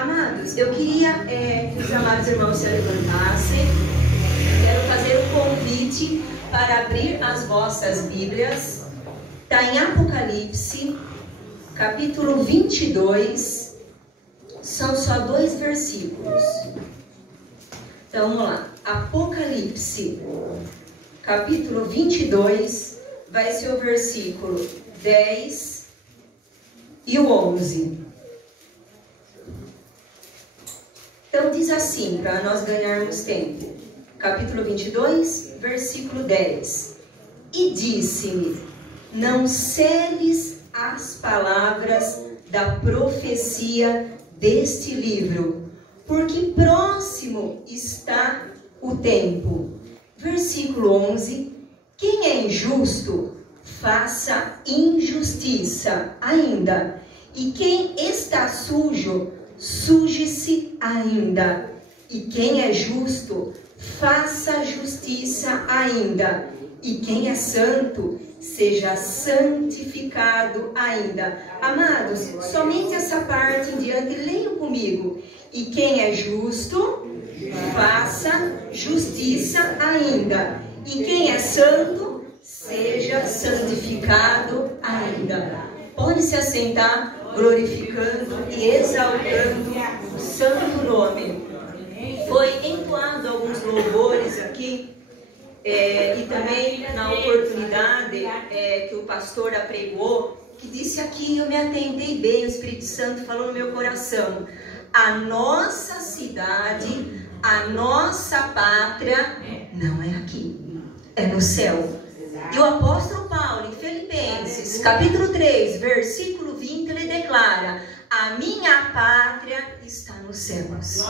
Amados, eu queria que os amados irmãos se levantassem. Quero fazer um convite para abrir as vossas Bíblias. Está em Apocalipse, capítulo 22. São só 2 versículos. Então, vamos lá. Apocalipse, capítulo 22, vai ser o versículo 10 e o 11. Então, diz assim, para nós ganharmos tempo. Capítulo 22, versículo 10. E disse-me, não seles as palavras da profecia deste livro, porque próximo está o tempo. Versículo 11. Quem é injusto, faça injustiça ainda. E quem está sujo, suje-se ainda. E quem é justo, faça justiça ainda. E quem é santo, seja santificado ainda. Amados, somente essa parte em diante, leiam comigo. E quem é justo, faça justiça ainda. E quem é santo, seja santificado ainda. Pode se assentar, glorificando e exaltando o santo nome. Foi entoado alguns louvores aqui. E também na oportunidade que o pastor apregou, que disse aqui, eu me atentei bem, o Espírito Santo falou no meu coração: a nossa cidade, a nossa pátria não é aqui, é no céu. E o apóstolo Paulo, em Filipenses, capítulo 3, versículo 20, ele declara: a minha pátria está nos céus.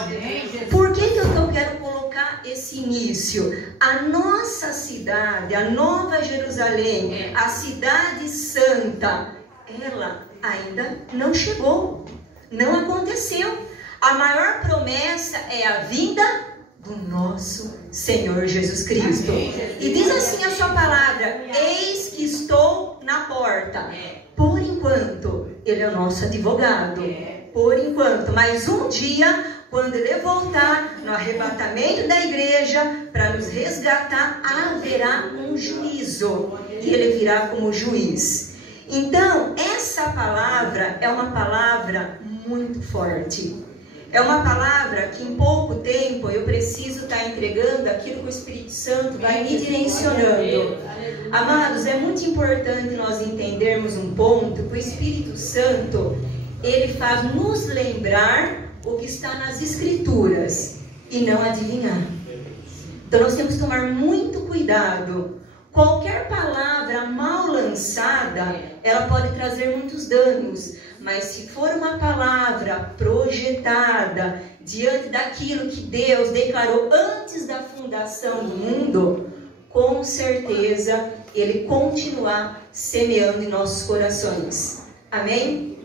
Por que eu quero colocar esse início? A nossa cidade, a Nova Jerusalém, a cidade santa, ela ainda não chegou, não aconteceu. A maior promessa é a vinda do nosso Senhor Jesus Cristo. E diz assim a sua palavra: eis que estou na porta. Por enquanto, ele é o nosso advogado. Por enquanto, mas um dia, quando ele voltar no arrebatamento da igreja para nos resgatar, haverá um juízo. E ele virá como juiz. Então, essa palavra é uma palavra muito forte. É uma palavra que em pouco tempo eu preciso estar entregando aquilo que o Espírito Santo vai me direcionando. Amados, é muito importante nós entendermos um ponto, que o Espírito Santo, ele faz nos lembrar o que está nas Escrituras e não adivinhar. Então nós temos que tomar muito cuidado. Qualquer palavra mal lançada, ela pode trazer muitos danos. Mas se for uma palavra projetada diante daquilo que Deus declarou antes da fundação do mundo, com certeza Ele continuar semeando em nossos corações. Amém?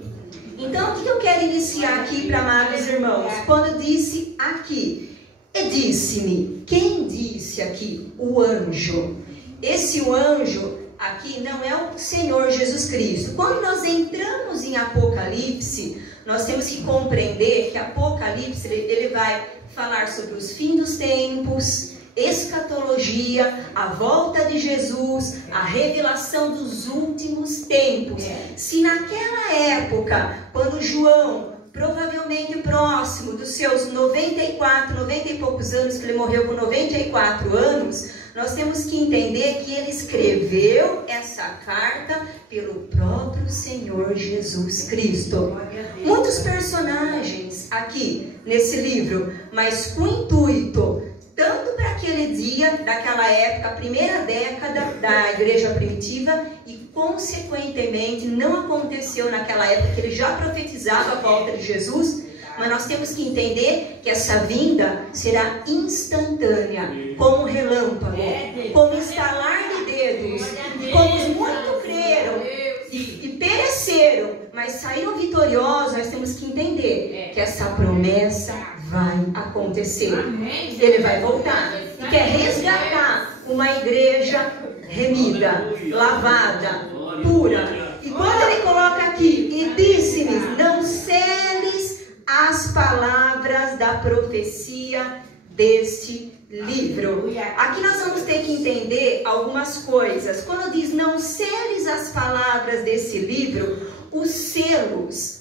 Então, o que eu quero iniciar aqui para amados irmãos? Quando eu disse aqui, e disse-me, quem disse aqui? O anjo. Esse anjo aqui não é o Senhor Jesus Cristo. Quando nós entramos em Apocalipse, nós temos que compreender que Apocalipse ele vai falar sobre os fins dos tempos, escatologia, a volta de Jesus, a revelação dos últimos tempos. Se naquela época, quando João, provavelmente próximo dos seus 90 e poucos anos, que ele morreu com 94 anos, nós temos que entender que ele escreveu essa carta pelo próprio Senhor Jesus Cristo. Muitos personagens aqui nesse livro, mas com intuito, tanto para aquele dia, daquela época, a primeira década da igreja primitiva, e consequentemente não aconteceu naquela época que ele já profetizava a volta de Jesus. Mas nós temos que entender que essa vinda será instantânea, como um relâmpago, como estalar de dedos. Como muito creram e pereceram, mas saíram vitoriosos, nós temos que entender que essa promessa vai acontecer. Ele vai voltar e quer resgatar uma igreja remida, lavada, pura. E quando ele coloca aqui, e disse-me, não seles as palavras da profecia deste livro. Aqui nós vamos ter que entender algumas coisas. Quando diz não seles as palavras desse livro, os selos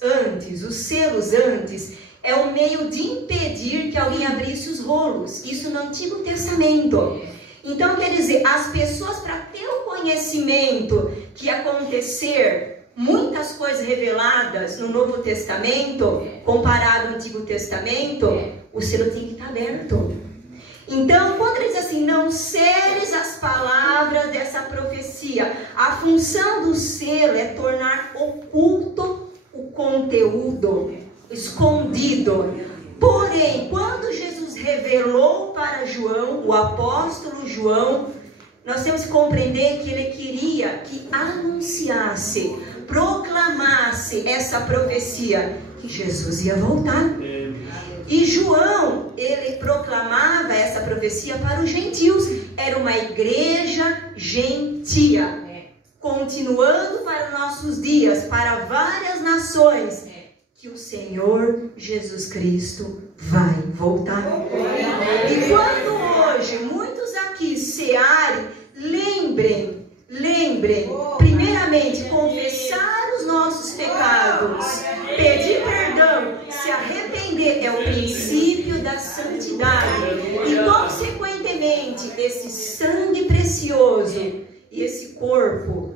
antes é o meio de impedir que alguém abrisse os rolos. Isso no Antigo Testamento. Então quer dizer, as pessoas, para ter o conhecimento que ia acontecer muitas coisas reveladas no Novo Testamento, comparado ao Antigo Testamento, o selo tem que estar aberto. Então, quando ele diz assim, não seles as palavras dessa profecia, a função do selo é tornar oculto o conteúdo, escondido. Porém, quando Jesus revelou para João, o apóstolo João, nós temos que compreender que ele queria que anunciasse, proclamasse essa profecia, que Jesus ia voltar. E João, ele proclamava essa profecia para os gentios. Era uma igreja gentia. Continuando para os nossos dias, para várias nações, que o Senhor Jesus Cristo vai voltar. E quando hoje muitos aqui cearem, lembrem, primeiramente, confessar os nossos pecados, pedir perdão, se arrepender, é o princípio da santidade. E, consequentemente, esse sangue precioso e esse corpo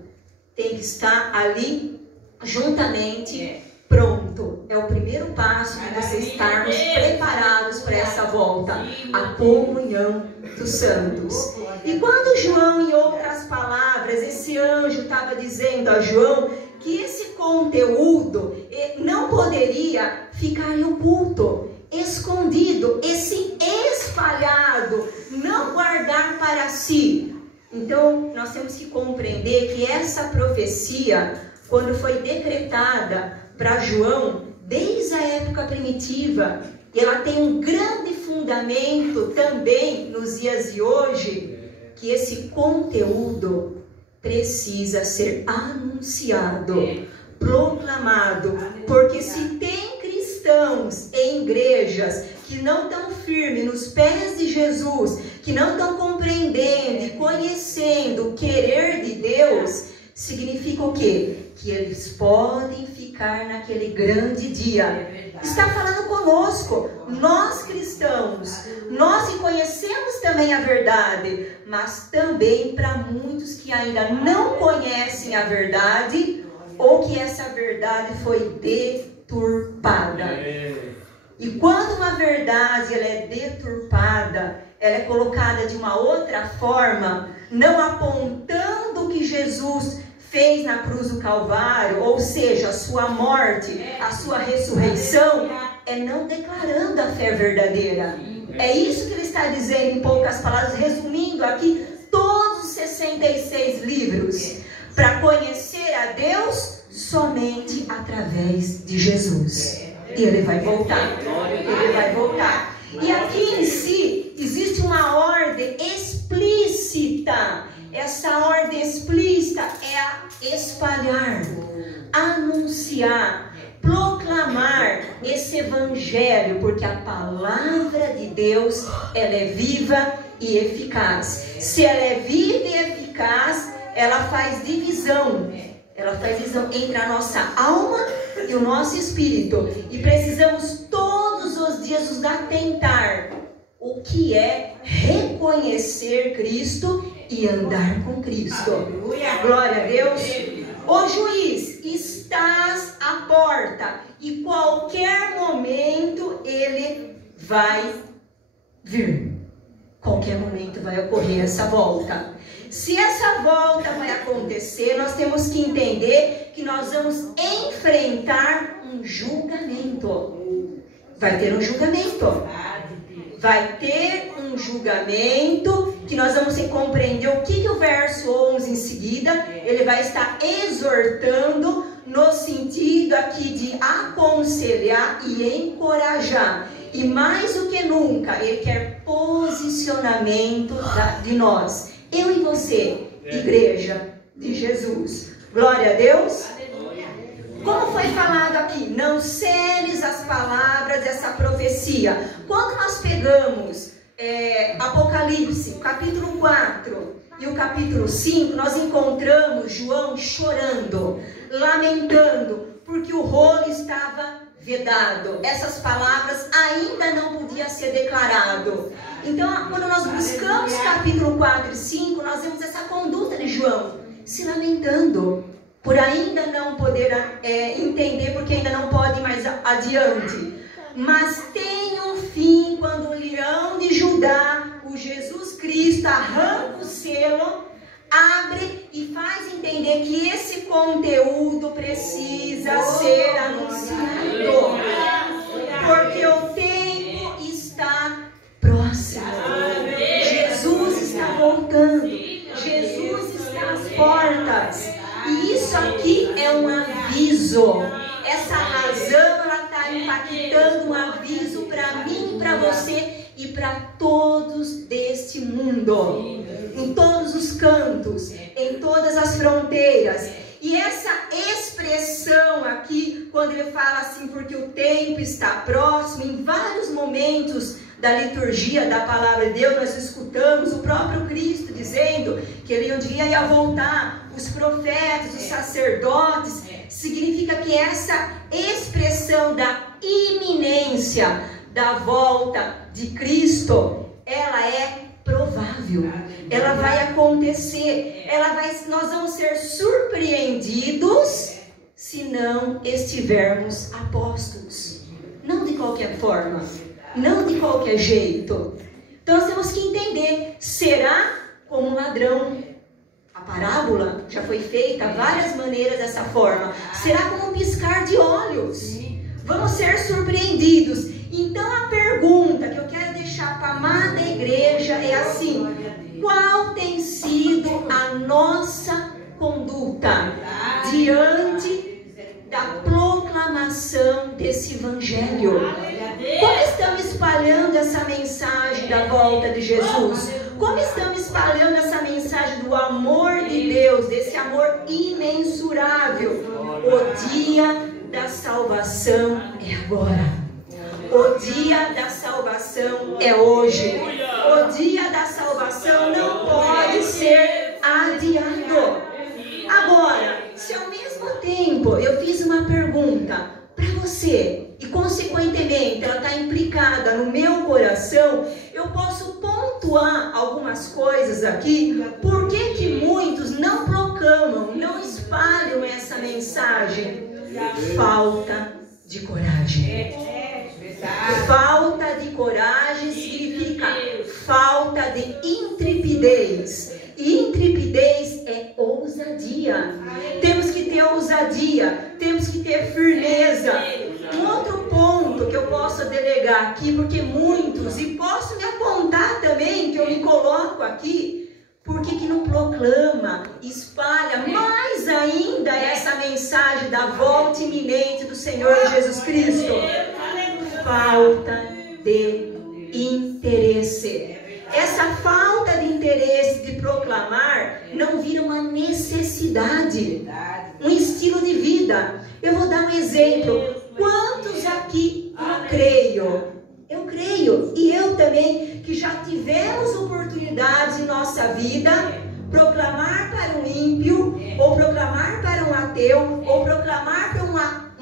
tem que estar ali juntamente pronto. É o primeiro passo de você estarmos preparados para essa volta, a comunhão dos santos. E quando João, em outras palavras, esse anjo estava dizendo a João que esse conteúdo não poderia ficar oculto, escondido, esse espalhado, não guardar para si. Então, nós temos que compreender que essa profecia, quando foi decretada para João, desde a época primitiva, ela tem um grande fundamento também nos dias de hoje, que esse conteúdo precisa ser anunciado, proclamado, porque se tem cristãos em igrejas que não estão firmes nos pés de Jesus, que não estão compreendendo e conhecendo o querer de Deus, significa o quê? Que eles podem ficar naquele grande dia. Está falando conosco, nós cristãos, nós que conhecemos também a verdade, mas também para muitos que ainda não conhecem a verdade, ou que essa verdade foi deturpada. E quando uma verdade ela é deturpada, ela é colocada de uma outra forma, não apontando o que Jesus fez na cruz do Calvário, ou seja, a sua morte, a sua ressurreição, é não declarando a fé verdadeira. É isso que ele está dizendo em poucas palavras, resumindo aqui todos os 66 livros. Para conhecer a Deus somente através de Jesus. E ele vai voltar. Ele vai voltar. E aqui em si existe uma ordem explícita. Essa ordem explícita é a espalhar, anunciar, proclamar esse evangelho, porque a palavra de Deus, ela é viva e eficaz. Se ela é viva e eficaz, ela faz divisão. Ela faz divisão entre a nossa alma e o nosso espírito. E precisamos todos os dias nos atentar o que é reconhecer Cristo e andar com Cristo. Glória a Deus. O juiz, estás à porta, e qualquer momento ele vai vir. Qualquer momento vai ocorrer essa volta. Se essa volta vai acontecer, nós temos que entender que nós vamos enfrentar um julgamento. Vai ter um julgamento. Vai ter um julgamento que nós vamos compreender o que o verso 11 em seguida, ele vai estar exortando no sentido aqui de aconselhar e encorajar. E mais do que nunca, ele quer posicionamento de nós. Eu e você, igreja de Jesus. Glória a Deus. Como foi falado aqui, não celes as palavras dessa profecia. Quando nós pegamos Apocalipse, capítulo 4 e o capítulo 5, nós encontramos João chorando, lamentando, porque o rolo estava vedado. Essas palavras ainda não podiam ser declarado. Então, quando nós buscamos capítulo 4 e 5, nós vemos essa conduta de João, se lamentando, por ainda não poder entender, porque ainda não pode ir mais adiante. Mas tem um fim, quando o leão de Judá, o Jesus Cristo, arranca o selo, abre e faz entender que esse conteúdo precisa ser anunciado, porque o tempo está próximo. Jesus está voltando, Jesus está às portas, e isso aqui é um aviso. Essa razão, ela está impactando um aviso para mim e para você e para todos deste mundo, em todos os cantos, em todas as fronteiras. E essa expressão aqui, quando ele fala assim, porque o tempo está próximo, em vários momentos da liturgia da palavra de Deus, nós escutamos o próprio Cristo dizendo que ele um dia ia voltar, os profetas, os sacerdotes. Significa que essa expressão da iminência da volta de Cristo, ela é provável, ela vai acontecer, nós vamos ser surpreendidos se não estivermos apostos, não de qualquer forma, não de qualquer jeito. Então nós temos que entender, será como um ladrão? A parábola já foi feita várias maneiras dessa forma. Será como um piscar de olhos? Vamos ser surpreendidos. Então a pergunta que eu quero deixar para a amada igreja é assim: qual tem sido a nossa conduta diante da proclamação desse evangelho? Como estamos espalhando essa mensagem da volta de Jesus? Como estamos espalhando essa mensagem do amor de Deus, desse amor imensurável? O dia da salvação é agora. O dia da salvação é hoje. O dia da salvação não pode ser adiado. Agora, se ao mesmo tempo eu fiz uma pergunta para você e consequentemente ela está implicada no meu coração, eu posso pontuar algumas coisas aqui. Por que que muitos não proclamam, não espalham essa mensagem? Falta de coragem. Falta de coragem significa falta de intrepidez. E intrepidez é ousadia. Temos que ter ousadia, temos que ter firmeza. Um outro ponto que eu posso delegar aqui, porque muitos, e posso me apontar também, que eu me coloco aqui, por que não proclama, espalha mais ainda essa mensagem da volta iminente do Senhor Jesus Cristo? Falta de interesse. Essa falta de interesse de proclamar não vira uma necessidade, um estilo de vida. Eu vou dar um exemplo. Quantos aqui eu creio, e eu também, que já tivemos oportunidades em nossa vida, proclamar para um ímpio, ou proclamar para um ateu, ou proclamar para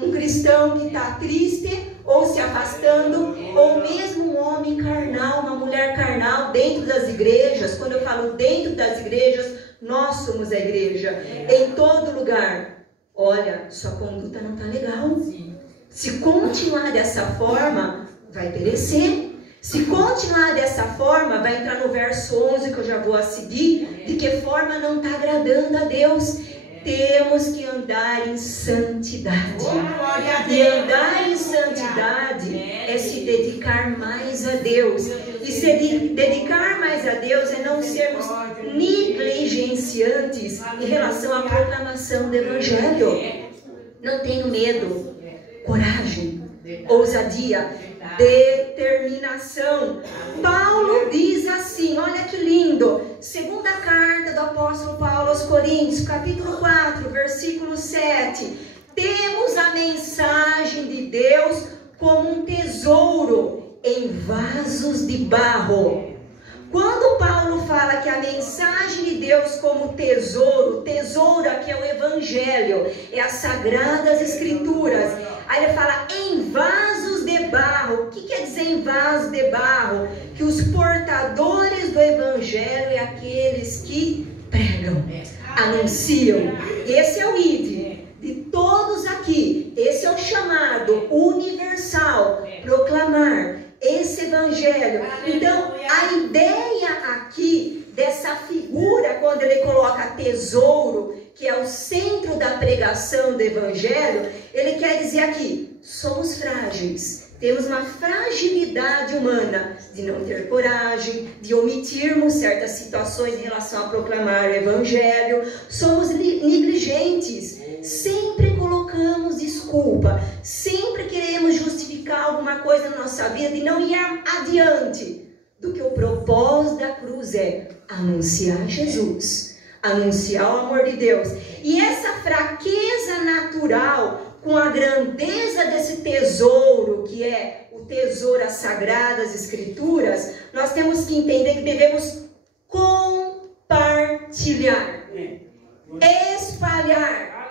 um cristão que está triste, ou se afastando, ou mesmo um homem carnal, uma mulher carnal, dentro das igrejas. Quando eu falo dentro das igrejas, nós somos a igreja, em todo lugar. Olha, sua conduta não está legal. Se continuar dessa forma, vai perecer. Se continuar dessa forma, vai entrar no verso 11, que eu já vou a seguir, de que forma não está agradando a Deus. Temos que andar em santidade. E andar em santidade é se dedicar mais a Deus. E se dedicar mais a Deus é não sermos negligenciantes em relação à proclamação do Evangelho. Não tenho medo, coragem, ousadia, determinação. Paulo diz assim, olha que lindo, segunda carta do apóstolo Paulo aos Coríntios, capítulo 4, versículo 7. temos a mensagem de Deus como um tesouro em vasos de barro. Quando Paulo fala que a mensagem de Deus como tesouro, tesouro aqui é o Evangelho, é as Sagradas Escrituras. Aí ele fala em vasos de barro. O que quer dizer em vasos de barro? Que os portadores do Evangelho é aqueles que pregam, anunciam. Esse é o ID de todos aqui. Esse é o chamado universal, proclamar esse Evangelho. Então, a ideia aqui dessa figura, quando ele coloca tesouro, que é o centro da pregação do Evangelho, ele quer dizer aqui, somos frágeis, temos uma fragilidade humana de não ter coragem, de omitirmos certas situações em relação a proclamar o Evangelho, somos negligentes, sempre colocamos desculpa, sempre queremos justificar alguma coisa na nossa vida e não ir adiante do que o propósito da cruz é anunciar Jesus, anunciar o amor de Deus. E essa fraqueza natural com a grandeza desse tesouro, que é o tesouro às Sagradas Escrituras, nós temos que entender que devemos compartilhar, espalhar,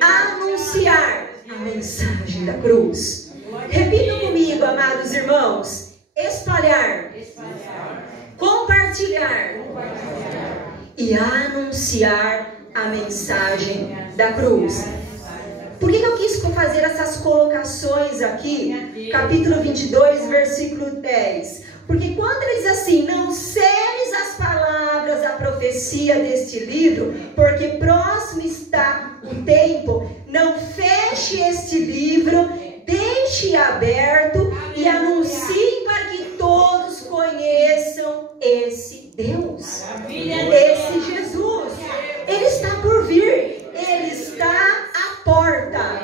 anunciar a mensagem da cruz. Repitam comigo, amados irmãos: espalhar, compartilhar e anunciar a mensagem da cruz. Por que eu quis fazer essas colocações aqui? Capítulo 22, versículo 10. Porque quando ele diz assim, não seles as palavras, a profecia deste livro, porque próximo está o tempo, não feche este livro, deixe aberto e anuncie para que todos conheçam esse Deus, esse Jesus. Ele está por vir, ele está à porta.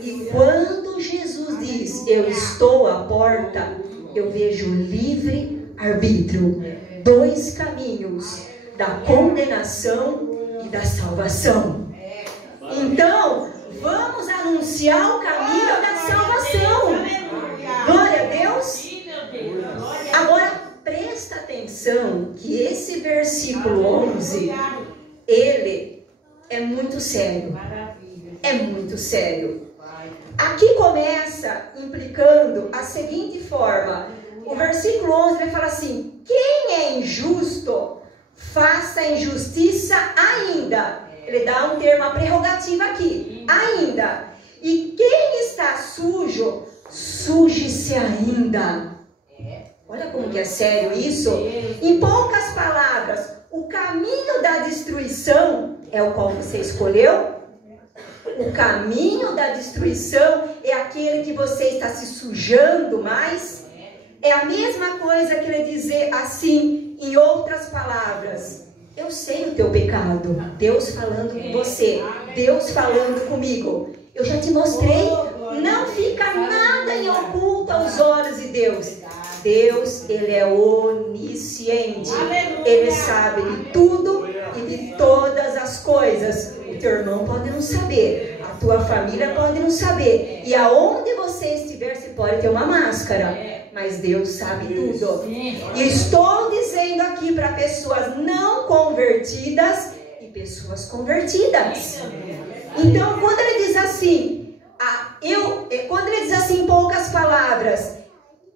E quando Jesus diz, eu estou à porta, eu vejo livre arbítrio, dois caminhos, da condenação e da salvação. Então, vamos anunciar o caminho da salvação. Glória a Deus. Agora, presta atenção que esse versículo 11, ele é muito sério. É muito sério. Aqui começa implicando a seguinte forma. O versículo 11 vai falar assim: quem é injusto, faça injustiça ainda. Ele dá um termo, uma prerrogativa aqui, ainda. E quem está sujo, suje-se ainda. Olha como que é sério isso. Em poucas palavras, o caminho da destruição é o qual você escolheu. O caminho da destruição é aquele que você está se sujando mais. É a mesma coisa que ele dizer assim, em outras palavras: eu sei o teu pecado. Deus falando com você, Deus falando comigo. Eu já te mostrei. Não fica nada em oculto aos olhos de Deus. Deus, ele é onisciente. Ele sabe de tudo e de todas as coisas. O teu irmão pode não saber, a tua família pode não saber, e aonde você estiver, você pode ter uma máscara, mas Deus sabe tudo. E estou dizendo aqui para pessoas não convertidas e pessoas convertidas. Então, quando ele diz assim, quando ele diz assim em poucas palavras,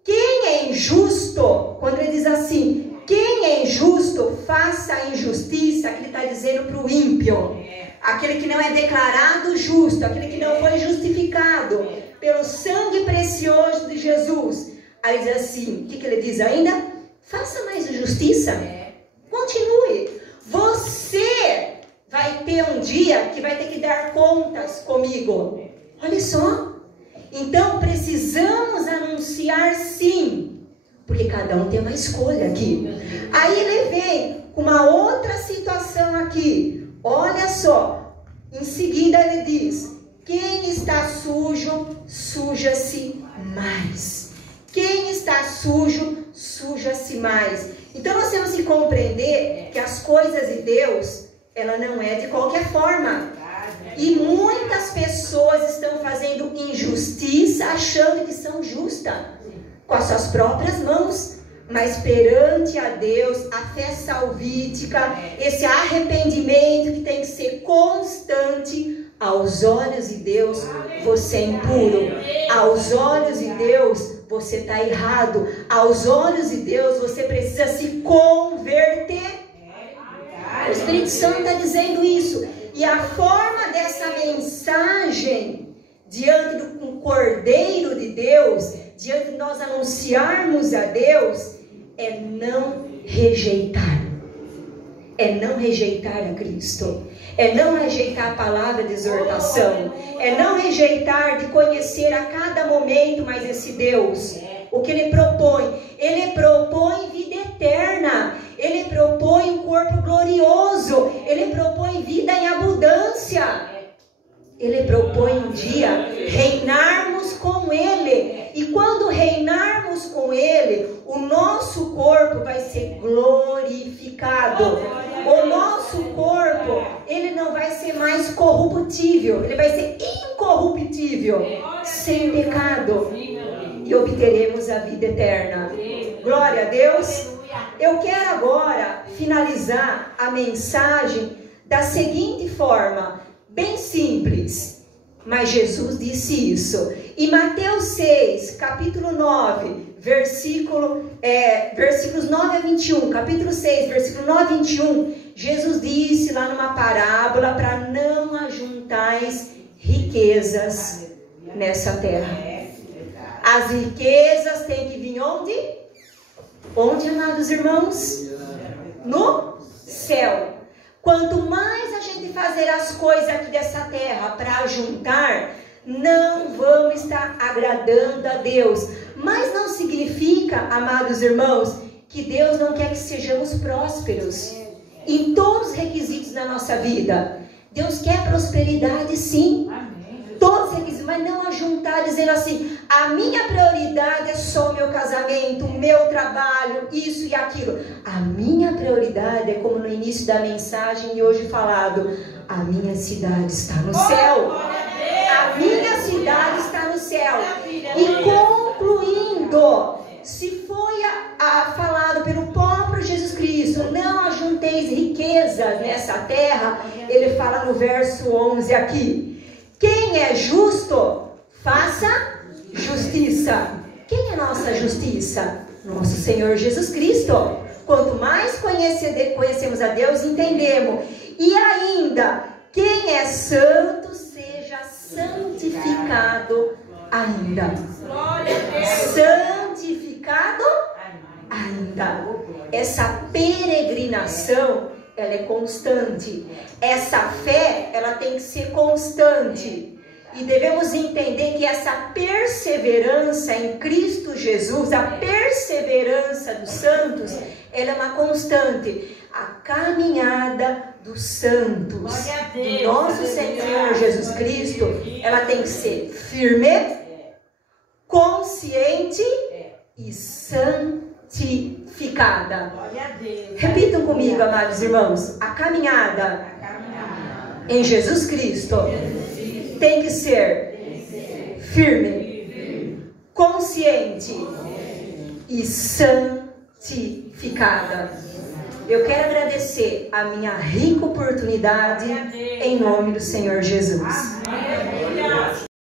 quem é injusto, quando ele diz assim, quem é injusto, faça a injustiça, que ele está dizendo para o ímpio, aquele que não é declarado justo, aquele que não foi justificado pelo sangue precioso de Jesus. Aí diz assim, o que ele diz ainda? Faça mais justiça, continue. Você vai ter um dia que vai ter que dar contas comigo. Olha só. Então precisamos anunciar sim, porque cada um tem uma escolha aqui. Aí ele vem com uma outra situação aqui. Olha só, em seguida ele diz: quem está sujo, suja-se mais. Quem está sujo, suja-se mais. Então nós temos que compreender que as coisas de Deus, ela não é de qualquer forma. E muitas pessoas estão fazendo injustiça, achando que são justas, com as suas próprias mãos. Mas perante a Deus, a fé salvífica, esse arrependimento que tem que ser constante, aos olhos de Deus você é impuro, aos olhos de Deus você está errado, aos olhos de Deus você precisa se converter. O Espírito Santo está dizendo isso. E a forma dessa mensagem diante do Cordeiro de Deus, diante de nós anunciarmos a Deus, é não rejeitar. É não rejeitar a Cristo. É não rejeitar a palavra de exortação. É não rejeitar de conhecer a cada momento mais esse Deus. O que Ele propõe? Ele propõe vida eterna. Ele propõe um corpo glorioso. Ele propõe vida em abundância. Ele propõe um dia reinarmos com Ele. E quando reinarmos com Ele, o nosso corpo vai ser glorificado. O nosso corpo, ele não vai ser mais corruptível. Ele vai ser incorruptível, sem pecado. E obteremos a vida eterna. Glória a Deus. Eu quero agora finalizar a mensagem da seguinte forma, bem simples. Mas Jesus disse isso. Em Mateus 6, capítulo 9, versículos 9 a 21, capítulo 6, versículo 9 a 21, Jesus disse lá numa parábola para não ajuntais riquezas nessa terra. As riquezas têm que vir onde? Onde, amados irmãos? No céu. Quanto mais a gente fazer as coisas aqui dessa terra para ajuntar, não vamos estar agradando a Deus. Mas não significa, amados irmãos, que Deus não quer que sejamos prósperos em todos os requisitos da nossa vida. Deus quer prosperidade, sim. Todos os requisitos, mas não ajuntar dizendo assim, a minha prioridade é só o meu casamento, o meu trabalho, isso e aquilo. A minha prioridade é como no início da mensagem e hoje falado, a minha cidade está no céu. A minha cidade está no céu. E concluindo, se foi falado pelo próprio Jesus Cristo, não ajunteis riquezas nessa terra, ele fala no verso 11 aqui. Quem é justo, faça justiça. Quem é nossa justiça? Nosso Senhor Jesus Cristo. Quanto mais conhecemos a Deus, entendemos. E ainda, quem é santo, seja santificado ainda. Santificado ainda. Essa peregrinação, ela é constante. Essa fé, ela tem que ser constante. E devemos entender que essa perseverança em Cristo Jesus, a perseverança dos santos, ela é uma constante. A caminhada dos santos, do nosso Senhor Jesus Cristo, ela tem que ser firme, consciente e santificada. Repitam comigo, amados irmãos. A caminhada em Jesus Cristo tem que ser firme, consciente e santificada. Eu quero agradecer a minha rica oportunidade em nome do Senhor Jesus.